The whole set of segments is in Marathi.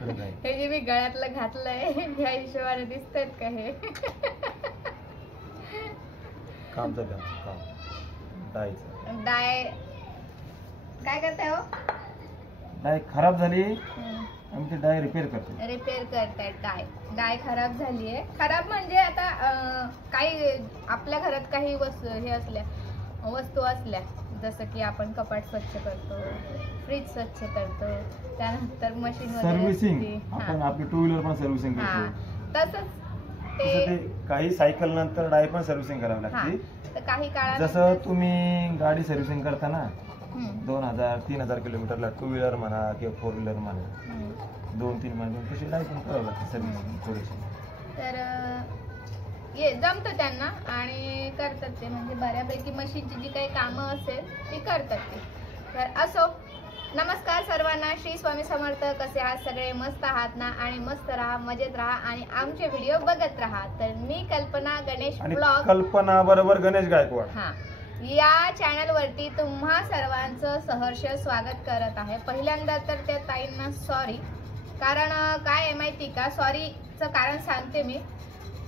हे जे मी गळ्यातलं घातलंय ह्या हिशोबाने दिसतात का हे? काम डाय काय करताय हो? डाय खराब झाली आम्ही ते डाय रिपेअर करतायत. डाय खराब झाली आहे. खराब म्हणजे आता काही आपल्या घरात काही वस्तू असल्या जसं की आपण कपाट स्वच्छ करतो, फ्रीज स्वच्छ करतो, त्यानंतर मशीन सर्व्हिसिंग, आपण आपली टू व्हीलर पण सर्व्हिसिंग करतो, तसंच ते काही सायकल नंतर डाय पण सर्व्हिसिंग करावी लागते. तर काही काळात जसं तुम्ही गाडी सर्व्हिसिंग करताना 2000-3000 किलोमीटरला टू व्हीलर म्हणा किंवा फोर व्हीलर म्हणा 2-3 महिने तशी डाय पण करावी लागते सर्व्हिसिंग थोडीशी. तर जमतं त्यांना आणि करतात ते, म्हणजे बऱ्यापैकी मशीनची जी काही कामं असेल ती करतात ते. तर असो, नमस्कार सर्वांना, श्री स्वामी समर्थ. कसे आहात सगळे? मस्त आहात ना? आणि मस्त राहा, मजेत राहा आणि आमचे व्हिडिओ बघत राहा. तर मी कल्पना गणेश ब्लॉग, कल्पना बरोबर गणेश गायकवाड, या चॅनल वरती तुम्हा सर्वांचं सहर्ष स्वागत करत आहे. पहिल्यांदा तर त्या ताईंना सॉरी, कारण काय आहे माहिती का? सॉरीचं कारण सांगते मी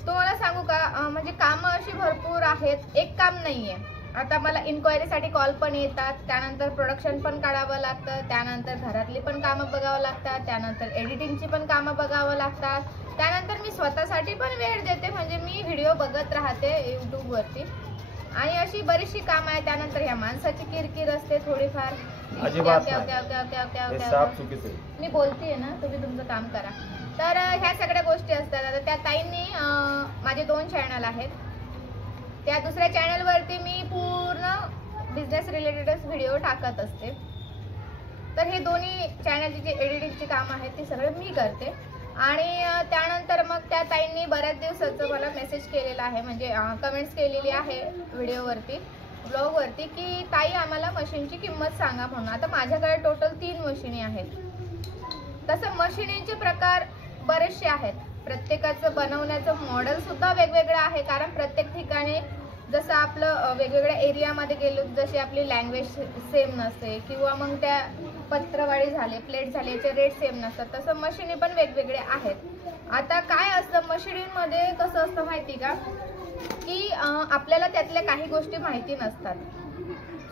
तुम्हाला. सांगू का, म्हणजे कामं अशी भरपूर आहेत, एक काम नाहीये. आता मला इन्क्वायरीसाठी कॉल पण येतात, त्यानंतर प्रोडक्शन पण काढावं लागतं, त्यानंतर घरातली पण कामं बघावं लागतात, त्यानंतर एडिटिंगची पण कामं बघावं लागतात, त्यानंतर मी स्वतःसाठी पण वेळ देते, म्हणजे मी व्हिडिओ बघत राहते यूट्यूबवरती आणि अशी बरीचशी कामं आहे. त्यानंतर ह्या माणसाची किरकिर असते थोडीफार. मी बोलतेय ना, तुम्ही तुमचं काम करा. तर ह्या सगळ्या गोष्टी असतात. आता त्या ताईंनी माझे 2 चॅनल आहेत, त्या दुसऱ्या चॅनलवरती मी पूर्ण बिझनेस रिलेटेडच व्हिडिओ टाकत असते. तर हे दोन्ही चॅनलची जी एडिटिंगची कामं आहेत ती सगळं मी करते. आणि त्यानंतर मग त्या ताईंनी बऱ्याच दिवसाचं मला मेसेज केलेला आहे, म्हणजे कमेंट्स केलेली आहे व्हिडिओवरती, ब्लॉगवरती, की ताई आम्हाला मशीनची किंमत सांगा म्हणून. आता माझ्याकडे टोटल 3 मशिनी आहेत. तसं मशिनींचे प्रकार बरेचसे आहेत, प्रत्येकाचं बनवण्याचं मॉडेल सुद्धा वेगवेगळं आहे. कारण प्रत्येक ठिकाणी जसं आपलं वेगवेगळ्या एरियामध्ये गेलो जशी आपली लँग्वेज सेम नसते, किंवा मग त्या पत्रवाळी झाले, प्लेट झाले, याचे रेट सेम नसतात, तसं मशिनी पण वेगवेगळे आहेत. आता काय असतं मशिनीमध्ये, कसं असतं माहिती का, की आपल्याला त्यातल्या काही गोष्टी माहिती नसतात.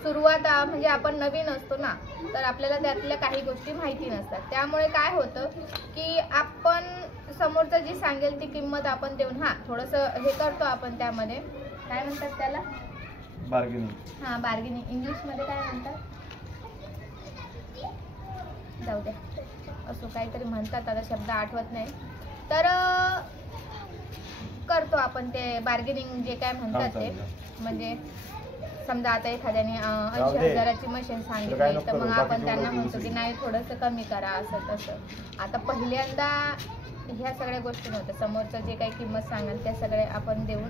सुरुवात म्हणजे आपण नवीन असतो ना, तर आपल्याला त्यातल्या काही गोष्टी माहिती नसतात. त्यामुळे काय होतं की आपण समोरचं जी सांगेल ती किंमत आपण देऊन थोडंसं हे करतो आपण. त्यामध्ये काय म्हणतात त्याला? बार्गेनिंग. बार्गेनिंग इंग्लिशमध्ये काय म्हणतात? जाऊ द्या, असं काहीतरी म्हणतात, आता शब्द आठवत नाही. तर करतो आपण ते बार्गेनिंग, जे काय म्हणतात ते. म्हणजे समजा आता एखाद्याने 80,000ची मशीन सांगितली, तर मग आपण त्यांना म्हणतो की नाही थोडंसं कमी करा, असं तसं. आता पहिल्यांदा ह्या सगळ्या गोष्टी नव्हत्या, समोरचं जे काही किंमत सांगाल त्या सगळे आपण देऊन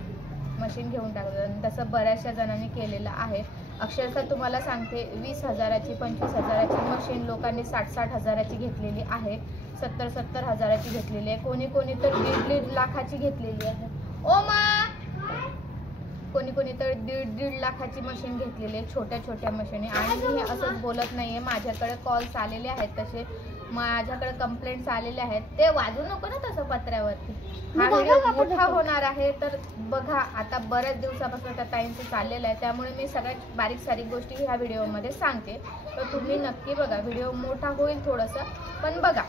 मशीन घेऊन टाकतो. आणि तसं बऱ्याचशा जणांनी केलेलं आहे. अक्षरशः तुम्हाला सांगते, 20,000ची 25,000ची मशीन लोकांनी 60-60 हजाराची घेतलेली आहे, 70-70 हजाराची घेतलेली आहे, कोणी तर 1.5 लाखाची घेतलेली आहे. कोणी तर 1.5 लाखाची मशीन घेतलेली आहे, छोट्या मशीनी. आणि मी हे असंच बोलत नाहीये, माझ्याकडे कॉल्स आलेले आहेत, तसे माझ्याकडे कंप्लेंट्स आलेले आहेत. ते वाजू नको ना तसं पत्र्यावरती. हा व्हिडिओ मोठा होणार आहे, तर बघा आता बऱ्याच दिवसापासून त्या ताईंचं चाललेलं आहे, त्यामुळे मी सगळ्यात बारीक सारीक गोष्टी ह्या व्हिडिओमध्ये सांगते. तर तुम्ही नक्की बघा, व्हिडिओ मोठा होईल थोडंसं, पण बघा.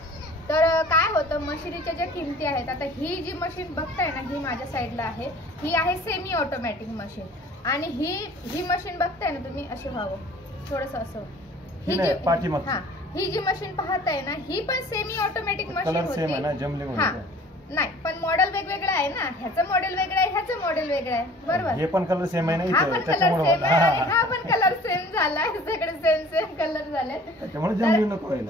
तर काय होतं, मशिनीच्या ज्या किमती आहेत, आता ही जी मशीन बघताय ना, ही माझ्या साईडला आहे, ही आहे सेमी ऑटोमॅटिक मशीन. आणि ही मशीन बघताय ना तुम्ही, असे व्हावं थोडंसं असं, ही जी मशीन पाहताय ना, ही पण सेमी ऑटोमॅटिक मशीन होती. नाही, पण मॉडेल वेगवेगळं आहे ना, ह्याचं मॉडेल वेगळं आहे, ह्याचं मॉडेल वेगळं आहे, बरोबर. हे पण कलर सेम आहे ना, हा पण कलर सेम आहे, हा पण कलर सेम झाला, सगळे सेम कलर झाले.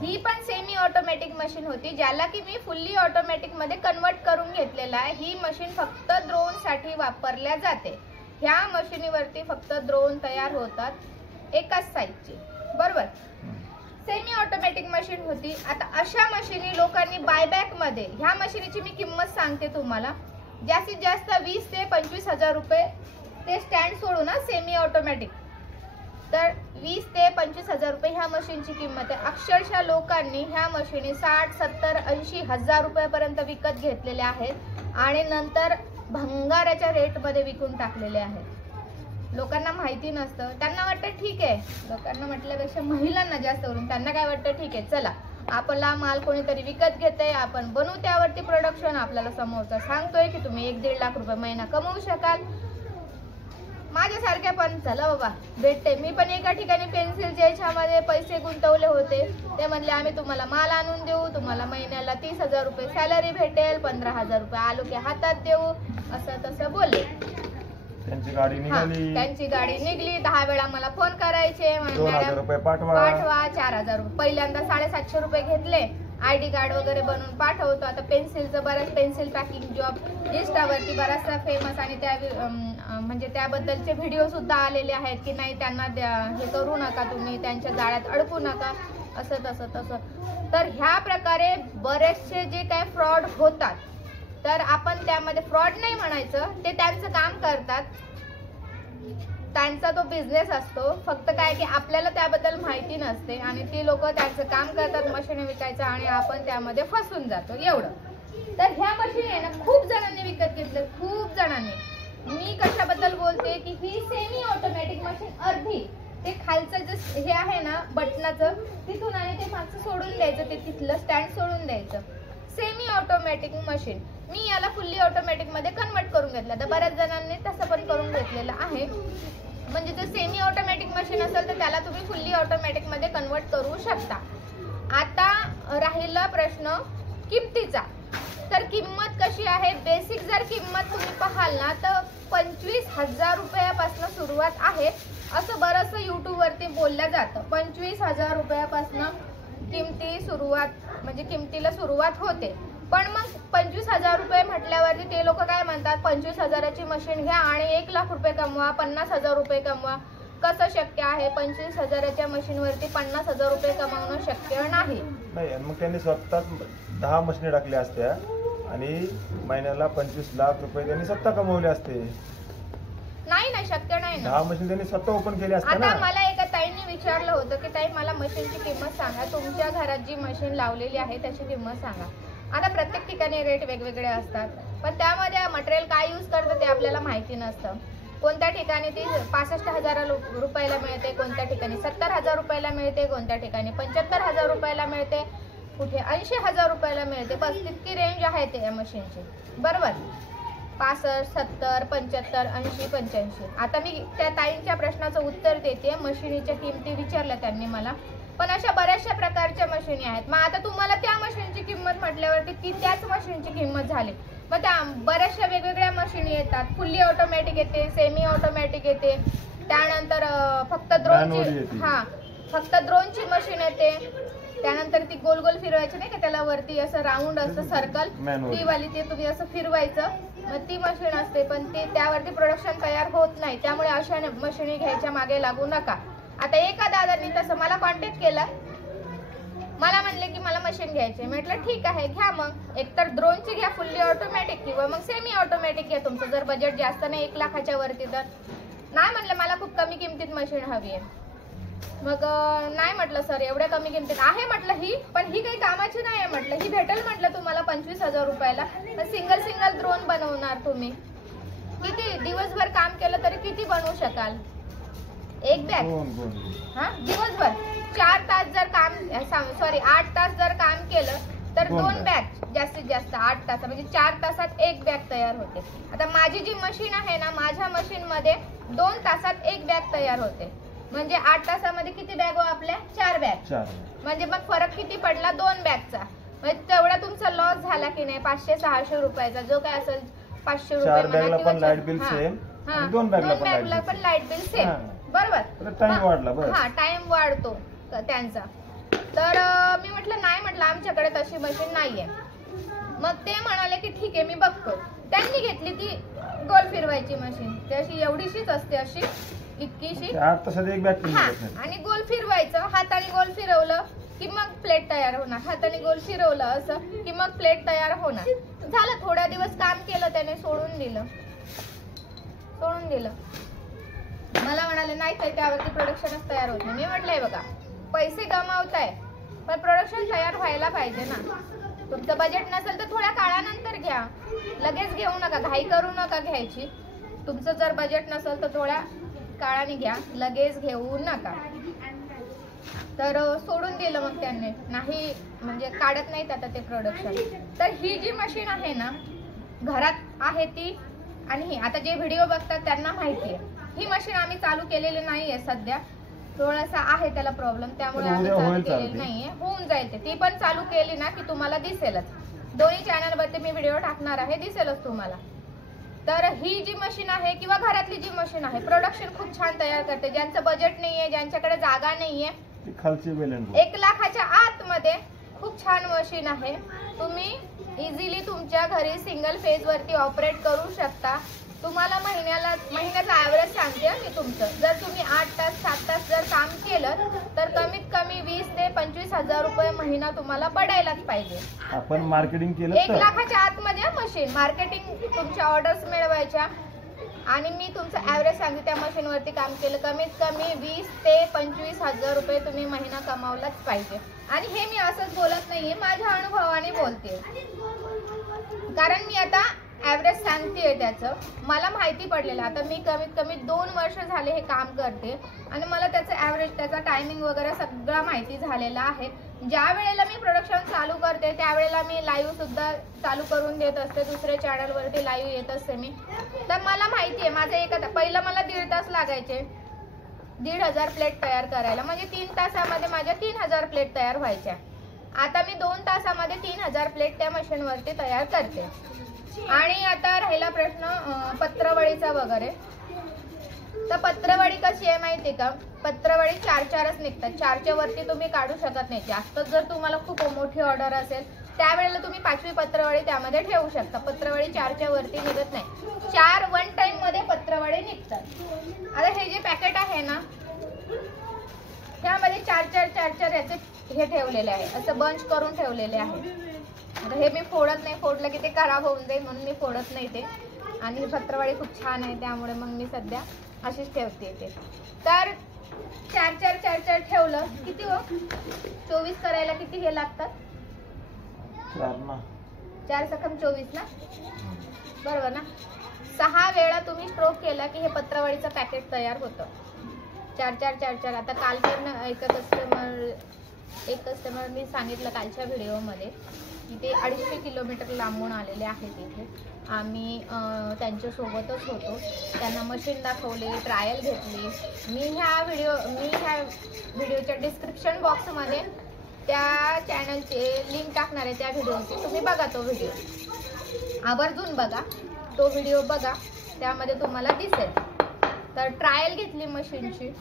ही पण सेमी ऑटोमॅटिक मशीन होती, ज्याला की मी फुल्ली ऑटोमॅटिक मध्ये कन्वर्ट करून घेतलेला आहे. ही मशीन फक्त ड्रोन साठी वापरल्या जाते. ह्या मशिनीवरती फक्त ड्रोन तयार होतात एकाच साईजचे, बरोबर. सेमी ऑटोमॅटिक मशीन होती. आता अशा मशिनी लोकांनी बायबॅक मध्ये, ह्या मशिनीची मी किंमत सांगते तुम्हाला, जास्तीत जास्त 20 ते 25 हजार रुपये. ते स्टँड सोडून सेमी ऑटोमॅटिक तर 20 ते 25 हजार रुपये ह्या मशीनची किंमत आहे. अक्षरशः लोकांनी ह्या मशीनी 60, 70, 80 हजार रुपयापर्यंत विकत घेतलेल्या आहेत आणि नंतर भंगाराच्या रेटमध्ये विकून टाकलेले आहेत. लोकांना माहिती नसतं, त्यांना वाटतं ठीक आहे, लोकांना म्हटल्यापेक्षा महिलांना जास्त करून त्यांना काय वाटतं, ठीक आहे चला आपला माल कोणीतरी विकत घेते, आपण बनवू त्यावरती प्रोडक्शन, आपल्याला समोरचा सांगतोय की तुम्ही 1-1.5 लाख रुपये महिना कमवू शकाल. माझ्यासारख्या पण चला बाबा भेटते. मी पण एका ठिकाणी पेन्सिलच्या याच्यामध्ये पैसे गुंतवले होते. ते म्हणले आम्ही तुम्हाला माल आणून देऊ, तुम्हाला महिन्याला 30 हजार रुपये सॅलरी भेटेल, 15 हजार रुपये आलो की हातात देऊ, असं तसं बोलले. त्यांची गाडी निघाली, त्यांची गाडी निघली. 10 वेळा मला फोन करायचे, 2000 रुपये पाठवा, 4000 रुपये. पहिल्यांदा 750 रुपये घेतले. ID कार्ड वगैरे बनवून पाठवतो. आता पेन्सिलचं बऱ्याच पेन्सिल पॅकिंग जॉब इंस्टावरती बराचसा फेमस आणि त्या म्हणजे त्याबद्दलचे व्हिडिओ सुद्धा आलेले आहेत की नाही त्यांना हे करू नका, तुम्ही त्यांच्या जाळ्यात अडकू नका, असं तसं. तर ह्या प्रकारे बरेचसे जे काय फ्रॉड होतात, तर आपण त्यामध्ये फ्रॉड नाही म्हणायचं, ते त्यांचं काम करतात, त्यांचा तो बिझनेस असतो. फक्त काय की आपल्याला त्याबद्दल माहिती नसते आणि ती लोक त्यांचं काम करतात मशीन विकायचं आणि आपण त्यामध्ये फसून जातो, एवढं. तर ह्या मशीन आहे ना खूप जणांनी विकत घेतले, खूप जणांनी. मी कशाबद्दल बोलते की ही सेमी ऑटोमॅटिक मशीन अर्धी, ते खालचं जे हे आहे ना बटनाचं, तिथून आणि ते मागचं सोडून द्यायचं, ते तिथलं स्टँड सोडून द्यायचं. Semi automatic machine. मी याला फुल्ली ऑटोमॅटिक मध्ये कन्वर्ट करून घेतलं. तर बऱ्याच जणांनी तसं पण करून घेतलेलं आहे. म्हणजे जर सेमी ऑटोमॅटिक मशीन असेल तर त्याला तुम्ही फुल्ली ऑटोमॅटिक मध्ये कन्वर्ट करू शकता. आता राहिला प्रश्न किमतीचा. तर किंमत कशी आहे? बेसिक जर किंमत तुम्ही पाहाल ना तर 25,000 रुपयापासून सुरुवात आहे, असं बरंचसं युट्यूब वरती बोललं जातं. 25,000 रुपयापासून किमतीला सुरुवात होते. पण मग 25,000 रुपये म्हटल्यावरती ते लोक काय म्हणतात, 25,000ची मशीन घ्या आणि 1 लाख रुपये कमवा, 50,000 रुपये कमवा. कसं शक्य आहे? 25,000च्या मशीनवरती 50,000 रुपये कमावणं शक्य नाही. मग त्यांनी स्वतः 10 मशीन टाकल्या असत्या आणि महिन्याला 25 लाख रुपये त्यांनी स्वतः कमवले असते. नाही, शक्य नाही ना. 10 मशीन त्यांनी स्वतः ओपन केली असते ना. आता मला एका ताईंनी विचारलं होतं की ताई मला मशीनची किंमत सांगा, तुमच्या घरात जी मशीन लावलेली आहे त्याची किंमत सांगा. आता प्रत्येक ठिकाणी रेट वेगवेगळे असतात, पण त्यामध्ये मटेरियल काय यूज करतं ते आपल्याला माहिती नसतं. कोणत्या ठिकाणी ती 65,000 रुपयाला मिळते, कोणत्या ठिकाणी 70,000 रुपयाला मिळते, कोणत्या ठिकाणी 75,000 रुपयाला मिळते, कुठे 80,000 रुपयाला मिळते. बस तितकी रेंज आहे त्या मशीनची, बरोबर. 65, 70, 75, 80, 85. आता मी त्या ताईंच्या प्रश्नाचं उत्तर देते. मशिनीच्या किमती विचारल्या त्यांनी मला, पण अशा बऱ्याचशा प्रकारच्या मशिनी आहेत. मग आता तुम्हाला त्या मशीनची किंमत म्हटल्यावरती ती त्याच मशीनची किंमत झाली. मग त्या बऱ्याचशा वेगवेगळ्या मशीनी येतात. फुल्ली ऑटोमॅटिक येते, सेमी ऑटोमॅटिक येते, त्यानंतर फक्त ड्रोनची मशीन येते. त्यानंतर ती गोल गोल फिरवायची नाही का, त्याला वरती असं राऊंड असं सर्कल, ती वाली ते तुम्ही असं फिरवायचं, मग ती मशीन असते. पण ती त्यावरती प्रोडक्शन तयार होत नाही, त्यामुळे अशा मशिनी घ्यायच्या मागे लागू नका. आता एका दादांनी तसं मला कॉन्टॅक्ट केला, मला म्हणले की मला मशीन घ्यायची. म्हटलं ठीक आहे घ्या, मग एकतर ड्रोनची घ्या फुल्ली ऑटोमॅटिक किंवा मग सेमी ऑटोमॅटिक घ्या. तुमचं जर बजेट जास्त नाही 1 लाखाच्या वरती तर नाही. म्हणलं मला खूप कमी किमतीत मशीन हवी आहे. मग नाही म्हटलं सर एवढ्या कमी किमतीत आहे म्हटलं ही, पण ही काही कामाची नाही आहे म्हटलं. ही भेटेल म्हटलं तुम्हाला 25,000 रुपयाला. सिंगल ड्रोन बनवणार तुम्ही. किती दिवसभर काम केलं तरी किती बनवू शकाल? एक बॅग दिवसभर 4 तास जर काम 8 तास जर काम केलं तर 2 बॅग जास्तीत जास्त 8 तास म्हणजे 4 तासात 1 बॅग तयार होते. आता माझी जी मशीन आहे ना, माझ्या मशीन मध्ये 2 तासात 1 बॅग तयार होते. म्हणजे 8 तासामध्ये किती बॅग हो आपल्या? 4 बॅग. म्हणजे मग फरक किती पडला? 2 बॅगचा. म्हणजे तेवढा तुमचा लॉस झाला की नाही? 500-600 रुपयाचा जो काय असेल 500 रुपये म्हणा किंवा 2 बॅगला पण लाईट बिल सेम, बरोबर. टाइम वाढतो त्यांचा. तर मी म्हटलं नाही, म्हटलं आमच्याकडे तशी मशीन नाहीये. मग ते म्हणाले की ठीक आहे मी बघतो. त्यांनी घेतली ती गोल फिरवायची मशीन, ती अशी एवढीशीच असते, अशी इतकीशी, आणि गोल फिरवायचं. हाताने गोल फिरवलं की मग प्लेट तयार होणार, हाताने गोल फिरवलं असं की मग प्लेट तयार होणार. झालं. थोड्या दिवस काम केलं त्याने, सोडून दिलं. मला म्हणाले नाही तर त्यावरती प्रोडक्शनच तयार होत नाही. मी म्हटलंय बघा, पैसे कमावताय पण प्रोडक्शन तयार व्हायला पाहिजे ना. तुमचं बजेट नसेल तर थोड्या काळानंतर घ्या, लगेच घेऊ नका, घाई करू नका घ्यायची. तुमचं जर बजेट नसेल तर थोड्या काळाने घ्या, लगेच घेऊ नका. तर सोडून दिलं मग त्यांनी, नाही म्हणजे काढत नाहीत आता ते प्रोडक्शन. तर ही जी मशीन आहे ना घरात आहे ती, आणि ही आता जे व्हिडिओ बघतात त्यांना माहिती आहे, ही मशीन आम्ही चालू केलेली नाहीये सध्या. थोडासा आहे त्याला प्रॉब्लेम, त्यामुळे आम्ही चालू केलेली नाहीये. होऊन जाईल ते, ती पण चालू केली ना की तुम्हाला दिसेलच. दोन्ही चॅनलवरती मी व्हिडिओ टाकणार आहे, दिसेलच तुम्हाला. तर ही जी मशीन आहे किंवा घरातली जी मशीन आहे, प्रोडक्शन खूप छान तयार करते. ज्यांचं बजेट नाहीये, ज्यांच्याकडे जागा नाहीये, 1 लाखाच्या आतमध्ये खूप छान मशीन आहे. तुम्ही इझिली तुमच्या घरी सिंगल फेज वरती ऑपरेट करू शकता. तुम्हाला महिन्याचा ऍव्हरेज सांगते मी तुमचं. जर तुम्ही 8 तास 7 तास जर काम केलं तर कमीत कमी 20 ते 25 हजार रुपये महिना तुम्हाला पडायलाच पाहिजे. आपण मार्केटिंग केलं 1 लाखाच्या आतमध्ये मशीन मार्केटिंग, तुमच्या ऑर्डर्स मिळवायच्या. आणि मी तुमचं ऍव्हरेज सांगते, त्या मशीन वरती काम केलं कमीत कमी 20 ते 25 हजार रुपये तुम्ही महिना कमावलाच पाहिजे. आणि हे मी असंच बोलत नाहीये, माझ्या अनुभवाने बोलते. कारण मी आता ऍव्हरेज सांगतेय त्याचं, मला माहिती पडलेलं. आता मी कमीत कमी 2 वर्ष झाले हे काम करते आणि मला त्याचं ऍव्हरेज, त्याचा टायमिंग वगैरे सगळं माहिती झालेला आहे. ज्या वेळेला मी प्रोडक्शन चालू करते त्यावेळेला मी लाईव्ह सुद्धा चालू करून देत असते, दुसऱ्या चॅनलवरती लाईव्ह येत असते मी. तर मला माहिती आहे, माझं पहिलं मला 1.5 तास लागायचे 1,500 प्लेट तयार करायला. म्हणजे 3 तासामध्ये माझ्या 3,000 प्लेट तयार व्हायच्या. आता मी 2 तासामध्ये 3,000 प्लेट त्या मशीनवरती तयार करते. आणि आता राहिला प्रश्न पत्रवळीचा वगैरे. तर पत्रवळी कशी आहे माहिती का, पत्रवळी 4-4च निघतात. 4च्या वरती तुम्ही काढू शकत नाही. जास्त जर तुम्हाला खूप मोठी ऑर्डर असेल त्यावेळेला तुम्ही 5वी पत्रवळी त्यामध्ये ठेवू शकता. पत्रवळी 4च्या वरती निघत नाही. 4 वन टाइम मध्ये पत्रवळी निघतात. आता हे जे पॅकेट आहे ना त्यामध्ये 4-4 याचे हे ठेवलेले आहे, असं बंच करून ठेवलेले आहे. आता हे मी फोडत नाही, फोडलं की ते खराब होऊन जाईल म्हणून मी फोडत नाही ते. आणि पत्रवळी खूप छान आहे त्यामुळे मग मी सध्या अशीच ठेवते ते. तर 4-4 ठेवलं किती हो, 24 करायला किती हे लागतात? 4 सकम 24 ना, बरोबर ना. 6 वेळा तुम्ही स्ट्रोक केला की हे पत्रवळीचं पॅकेट तयार होतं. 4-4 आता काल पण एक कस्टमरनी सांगितलं कालच्या व्हिडिओमध्ये की ते 250 किलोमीटर लांबून आलेले आहेत इथे. आम्ही त्यांच्यासोबतच होतो, त्यांना मशीन दाखवले, ट्रायल घेतली. मी ह्या व्हिडिओच्या डिस्क्रिप्शन बॉक्समध्ये त्या चॅनलचे लिंक टाकणार आहे, त्या व्हिडिओची. तुम्ही बघा तो व्हिडिओ, आवर्जून बघा तो व्हिडिओ, बघा त्यामध्ये तुम्हाला दिसेल. तर ट्रायल घेतली मशीनची,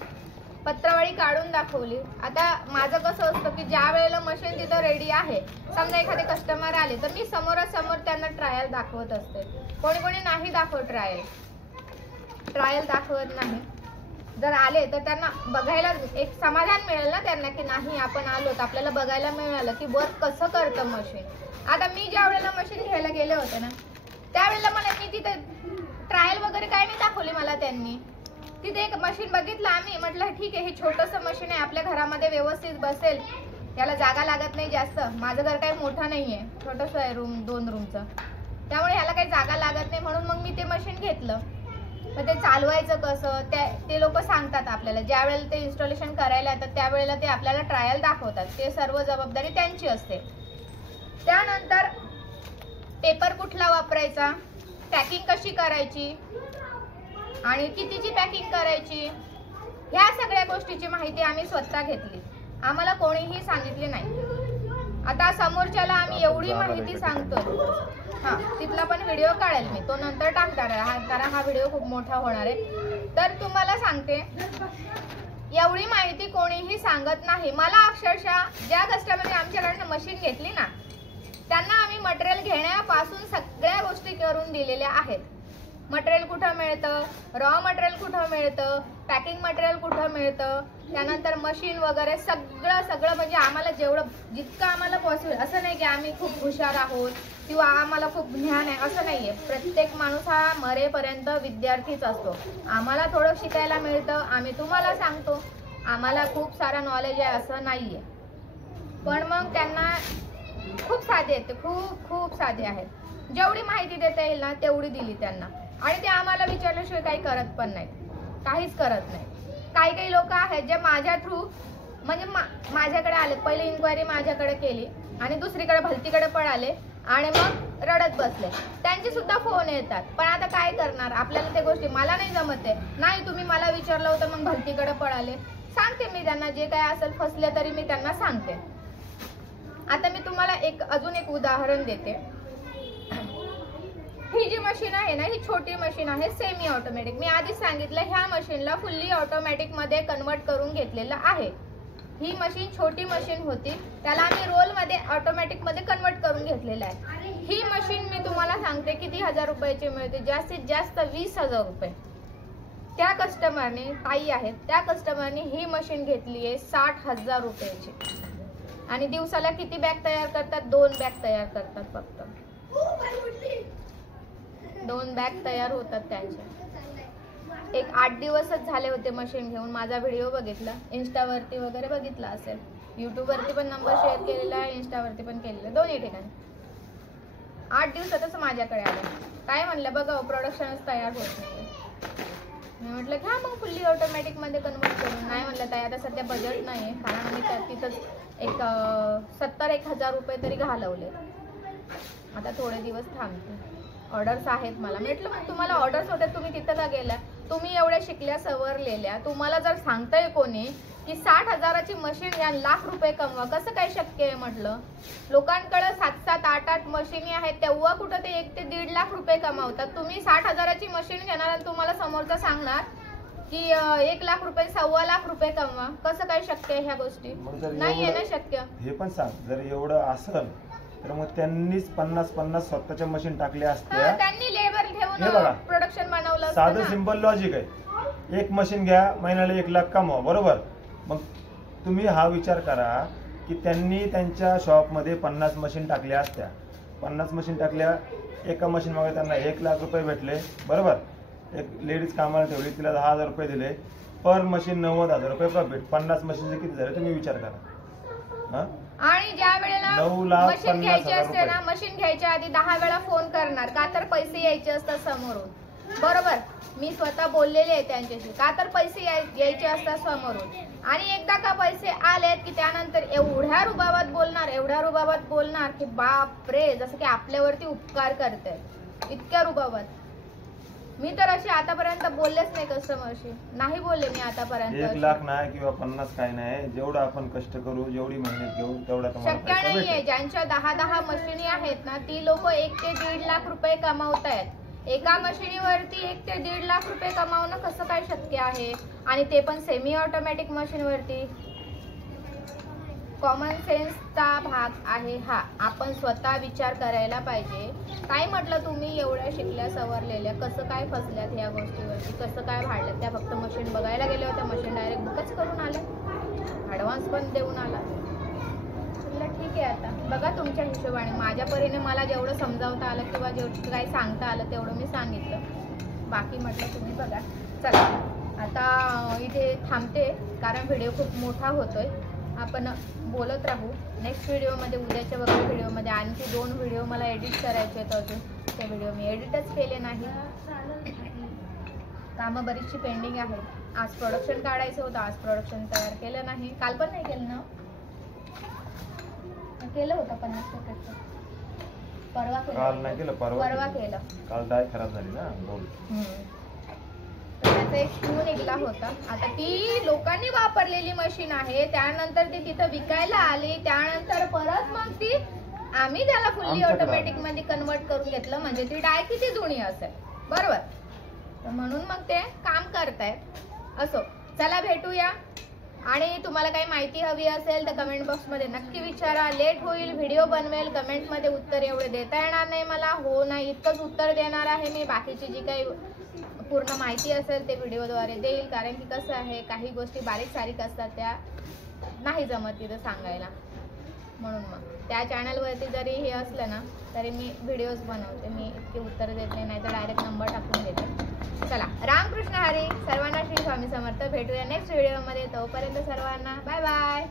पत्रवळी काढून दाखवली. आता माझं कसं असतं की ज्या वेळेला मशीन तिथं रेडी आहे, समजा एखादे कस्टमर आले तर मी समोरासमोर त्यांना ट्रायल दाखवत असते. कोणी नाही दाखवत ट्रायल दाखवत नाही. जर आले तर त्यांना बघायला एक समाधान मिळेल ना त्यांना, की नाही आपण आलो तर आपल्याला बघायला मिळालं की वर्क कसं करतं मशीन. आता मी ज्या वेळेला मशीन घ्यायला गेले होते ना त्यावेळेला मला मी तिथे ट्रायल वगैरे काय नाही दाखवली मला त्यांनी. तिथे एक मशीन बघितलं आम्ही, म्हटलं ठीक आहे हे छोटंसं मशीन आहे, आपल्या घरामध्ये व्यवस्थित बसेल, याला जागा लागत नाही जास्त. माझं घर काही मोठं नाहीये, छोटंसं आहे, 2 रूमचं, त्यामुळे ह्याला काही जागा लागत नाही. म्हणून मग मी ते मशीन घेतलं. मग ते चालवायचं कसं ते लोक सांगतात आपल्याला. ज्या वेळेला ते इन्स्टॉलेशन करायला येतात त्यावेळेला ते आपल्याला ट्रायल दाखवतात. ते सर्व जबाबदारी त्यांची असते. त्यानंतर पेपर कुठला वापरायचा, पॅकिंग कशी करायची आणि कितीची पॅकिंग करायची, ह्या सगळ्या गोष्टीची माहिती आम्ही स्वतः घेतली. आम्हाला कोणीही सांगितली नाही. आता समोरच्याला आम्ही एवढी माहिती सांगतो, हा तिथला पण व्हिडिओ काढेल मी, तो नंतर टाकणार आहे कारण हा व्हिडिओ खूप मोठा होणार आहे. तर तुम्हाला सांगते एवढी माहिती कोणीही सांगत नाही. मला अक्षरशः ज्या कस्टमरने आमच्याकडनं मशीन घेतली ना त्यांना आम्ही मटेरियल घेण्यापासून सगळ्या गोष्टी करून दिलेल्या आहेत. मटेरियल कुठं मिळतं, रॉ मटेरियल कुठं मिळतं, पॅकिंग मटेरियल कुठं मिळतं, त्यानंतर मशीन वगैरे सगळं म्हणजे आम्हाला जितकं आम्हाला पॉसिबल. असं नाही की आम्ही खूप हुशार आहोत किंवा आम्हाला खूप ज्ञान आहे असं नाहीये. प्रत्येक माणूस हा मरेपर्यंत विद्यार्थीच असतो. आम्हाला थोडं शिकायला मिळतं, आम्ही तुम्हाला सांगतो. आम्हाला खूप सारा नॉलेज आहे असं नाहीये. पण मग त्यांना खूप साधे आहेत, खूप खूप साधे आहेत. जेवढी माहिती देता येईल ना तेवढी दिली त्यांना. आणि ते आम्हाला विचारल्याशिवाय काही करत पण नाहीत, काहीच करत नाही. काही काही लोक आहेत जे माझ्या थ्रू म्हणजे माझ्याकडे आले, पहिली इन्क्वायरी माझ्याकडे केली आणि दुसरीकडे भलतीकडे पळाले आणि मग रडत बसले. त्यांचे सुद्धा फोन येतात. पण आता काय करणार, आपल्याला त्या गोष्टी मला नाही जमत आहे. नाही तुम्ही मला विचारलं होतं मग भलतीकडे पळाले. सांगते मी त्यांना, जे काय असेल फसले तरी मी त्यांना सांगते. आता मी तुम्हाला अजून एक उदाहरण देते. ही जी मशीन आहे ना, ही छोटी मशीन आहे, सेमी ऑटोमॅटिक. मी आधीच सांगितलं ह्या मशीनला फुल्ली ऑटोमॅटिक मध्ये कन्वर्ट करून घेतलेलं आहे. ही मशीन छोटी मशीन होती, त्याला आम्ही रोल मध्ये ऑटोमॅटिक मध्ये कन्वर्ट करून घेतलेलं आहे. ही मशीन मी तुम्हाला सांगते किती हजार रुपयाची मिळते, जास्तीत जास्त 20,000 रुपये. त्या कस्टमरने, ताई आहेत त्या कस्टमरने ही मशीन घेतली आहे 60,000 रुपयाची. आणि दिवसाला किती बॅग तयार करतात? 2 बॅग तयार करतात फक्त. 2 बॅग तयार होतात त्यांच्या. एक 8 दिवसच झाले होते मशीन घेऊन. माझा व्हिडिओ बघितला, इंस्टावरती वगैरे बघितला असेल, युट्यूबवरती पण नंबर शेअर केलेला आहे, इंस्टावरती पण केलेला, दोन्ही ठिकाणी. 8 दिवसातच माझ्याकडे आले. काय म्हणलं, बघा प्रोडक्शनच तयार होत नाही. मी म्हटलं घ्या मग फुल्ली ऑटोमॅटिक मध्ये कन्वर्ट करून. नाही म्हणलं ताई आता सध्या बजेट नाही आहे, कारण आम्ही तिथंच एक 70-1,000 रुपये तरी घालवले. आता थोडे दिवस थांबते, ऑर्डर्स आहेत मला. म्हटलं मग तुम्हाला ऑर्डर्स होत्या, तुम्ही तिथं का गेल्या? तुम्ही एवढ्या शिकल्या सवरलेल्या, तुम्हाला जर सांगताय कोणी की 60,000ची मशीन या लाख रुपये कमवा, कसं काय शक्य आहे? म्हटलं लोकांकडे 7-7, 8-8 मशीनी आहेत, तेव्हा कुठं ते 1 ते 1.5 लाख रुपये कमावतात. तुम्ही 60,000ची मशीन घेणार आणि तुम्हाला समोरचा सांगणार की 1 लाख रुपये, 1.25 लाख रुपये कमवा. कसं काय शक्य आहे? ह्या गोष्टी नाही आहे ना शक्य. हे पण सांग, जर एवढं असेल तर मग त्यांनीच 50-50 स्वतःच्या मशीन टाकल्या असत्या. त्यांनी लेबर ठेवून प्रोडक्शन बनवलं. साधं सिंपल लॉजिक आहे. एक मशीन घ्या, महिन्याला 1 लाख कमवा, बरोबर. मग तुम्ही हा विचार करा की त्यांनी त्यांच्या शॉपमध्ये 50 मशीन टाकल्या असत्या. 50 मशीन टाकल्या, एका मशीन मागे त्यांना 1 लाख रुपये भेटले, बरोबर. एक लेडीज कामाला ठेवली, तिला 10,000 रुपये दिले, पर मशीन 90,000 रुपये प्रॉफिट. 50 मशीनचे किती झाले तुम्ही विचार करा. आणि ज्या वेळेला मशीन घ्यायची असते ना, मशीन घ्यायच्या आधी 10 वेळा फोन करणार, का तर पैसे यायचे असतात समोरून, बरोबर. मी स्वतः बोललेले आहे त्यांच्याशी, का तर पैसे यायचे असतात समोरून. आणि एकदा का पैसे आलेत की त्यानंतर एवढ्या रुबाबात बोलणार की बाप रे, जसं की आपल्यावरती उपकार करते, इतक्या रुबाबात. मी तर अशी आतापर्यंत बोललेच नाही कस्टमरशी, नाही बोलले मी आतापर्यंत. 1 लाख नाही किंवा 50 काय नाही, जेवढं आपण कष्ट करू, जेवढी मेहनत घेऊ, तेवढा शक्य नाहीये. ज्यांच्या 10 मशिनी आहेत ना, ती लोक 1 ते 1.5 लाख रुपये कमावतायत. एका मशिनीवरती 1 ते 1.5 लाख रुपये कमावणं कसं काय शक्य आहे? आणि ते पण सेमी ऑटोमॅटिक मशीनवरती. कॉमन सेन्सचा भाग आहे हा. आपण स्वतः विचार करायला पाहिजे. काय म्हटलं, तुम्ही एवढ्या शिकल्या सवरलेल्या कसं काय फसल्यात ह्या गोष्टीवरती, कसं काय भाडल्यात? त्या फक्त मशीन बघायला गेल्या होत्या, मशीन डायरेक्ट बुकच करून आल्या, ॲडव्हान्स पण देऊन आला. ठीक आहे, आता बघा तुमच्या हिशोबाने. माझ्या परीने मला जेवढं समजावता आलं किंवा जेवढं काही सांगता आलं तेवढं मी सांगितलं. बाकी म्हटलं तुम्ही बघा. चला आता इथे थांबते, कारण व्हिडिओ खूप मोठा होतोय. आपण बोलत राहू. नेक्स्ट व्हिडिओमध्ये, उद्याच्या वगैरे व्हिडिओमध्ये आणखी 2 व्हिडिओ मला एडिट करायचे आहेत अजून. ते व्हिडिओ मी एडिटच केले नाही, कामं बरीचशी पेंडिंग आहेत. आज प्रोडक्शन काढायचं होतं, आज प्रोडक्शन तयार केलं नाही. काल पण नाही केलं ना, केलं होतं 50%. परवा केलं. काल नाही केलं, परवा केलं. काल डाय खराब झाली ना, बोल. त्याचा एक स्क्रू निघला होता. आता ती लोकांनी वापरलेली मशीन आहे, त्यानंतर ती तिथं विकायला आली, त्यानंतर परत मग ती आम्ही त्याला फुल्ली ऑटोमॅटिक मध्ये कन्वर्ट करून घेतलं. म्हणजे ती डाय किती जुनी असेल, बरोबर. तर म्हणून मग ते काम करतायत. असो, चला भेटूया. आणि तुम्हाला काही माहिती हवी असेल तर कमेंट बॉक्समध्ये नक्की विचारा. लेट होईल, व्हिडिओ बनवेल, कमेंटमध्ये उत्तर एवढे देता येणार नाही मला. हो नाही इतकंच उत्तर देणार आहे मी. बाकीची जी काही पूर्ण माहिती असेल ते व्हिडिओद्वारे देईल, कारण की कसं आहे, काही गोष्टी बारीक सारीक असतात, त्या नाही जमत तिथं सांगायला. म्हणून मग त्या चॅनलवरती जरी हे असलं ना तरी मी व्हिडिओज बनवते, मी इतकी उत्तर देत नाही तर डायरेक्ट नंबर टाकून देते. चला, रामकृष्ण हरी, सर्वांना श्री स्वामी समर्थ. भेटूया नेक्स्ट व्हिडिओमध्ये. तोपर्यंत सर्वांना बाय बाय.